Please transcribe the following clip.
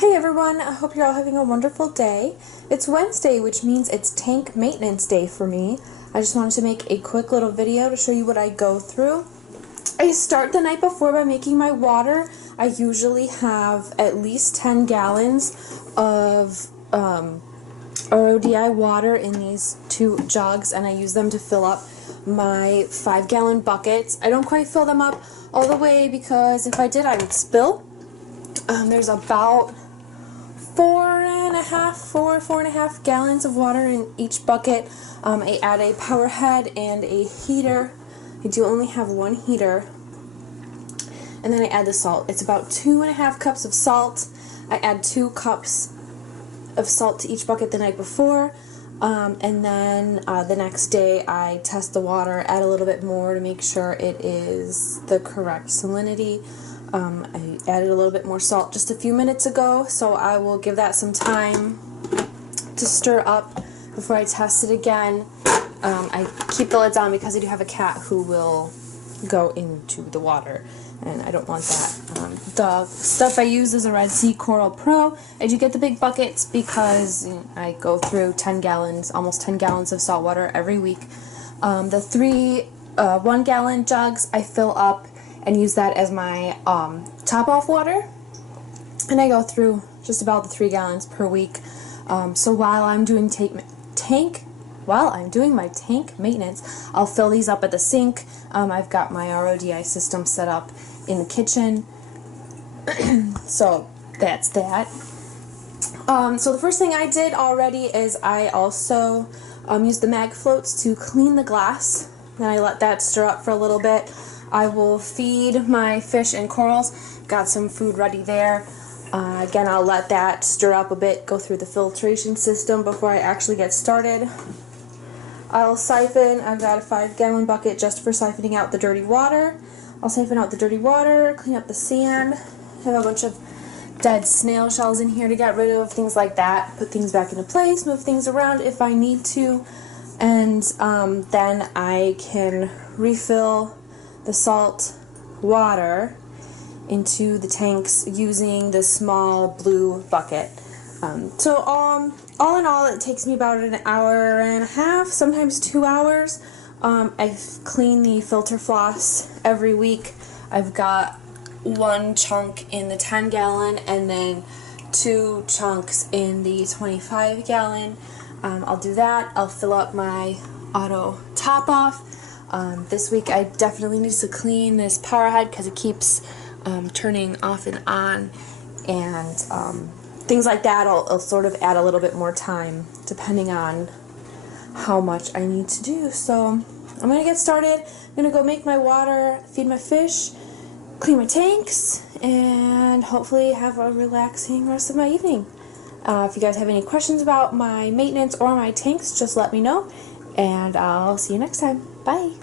Hey everyone, I hope you're all having a wonderful day. It's Wednesday, which means it's tank maintenance day for me. I just wanted to make a quick little video to show you what I go through. I start the night before by making my water. I usually have at least 10 gallons of RODI water in these two jugs, and I use them to fill up my 5-gallon buckets. I don't quite fill them up all the way because if I did I would spill. There's about 4.5 gallons of water in each bucket. I add a power head and a heater. I do only have one heater. And then I add the salt. It's about 2.5 cups of salt. I add 2 cups of salt to each bucket the night before. And then the next day I test the water, add a little bit more to make sure it is the correct salinity. I added a little bit more salt just a few minutes ago, so I will give that some time to stir up before I test it again. I keep the lids on because I do have a cat who will go into the water, and I don't want that. The stuff I use is a Red Sea Coral Pro. I do get the big buckets because I go through 10 gallons, almost 10 gallons of salt water every week. The 3 1-gallon jugs I fill up and use that as my top-off water, and I go through just about the 3 gallons per week. So while I'm doing my tank maintenance, I'll fill these up at the sink. I've got my RODI system set up in the kitchen, so that's that. So the first thing I did already is I also used the mag floats to clean the glass. Then I let that stir up for a little bit. I will feed my fish and corals. Got some food ready there. Again, I'll let that stir up a bit, go through the filtration system before I actually get started. I'll siphon. I've got a 5-gallon bucket just for siphoning out the dirty water. I'll siphon out the dirty water, clean up the sand. I have a bunch of dead snail shells in here to get rid of, things like that. Put things back into place, move things around if I need to. And then I can refill the salt water into the tanks using this small blue bucket. So all in all, it takes me about an hour and a half, sometimes 2 hours. I clean the filter floss every week. I've got 1 chunk in the 10-gallon and then 2 chunks in the 25-gallon. I'll do that. I'll fill up my auto top-off. This week I definitely need to clean this power head because it keeps turning off and on, and things like that. I'll sort of add a little bit more time depending on how much I need to do. So I'm going to get started. I'm going to go make my water, feed my fish, clean my tanks, and hopefully have a relaxing rest of my evening. If you guys have any questions about my maintenance or my tanks, just let me know, and I'll see you next time. Bye!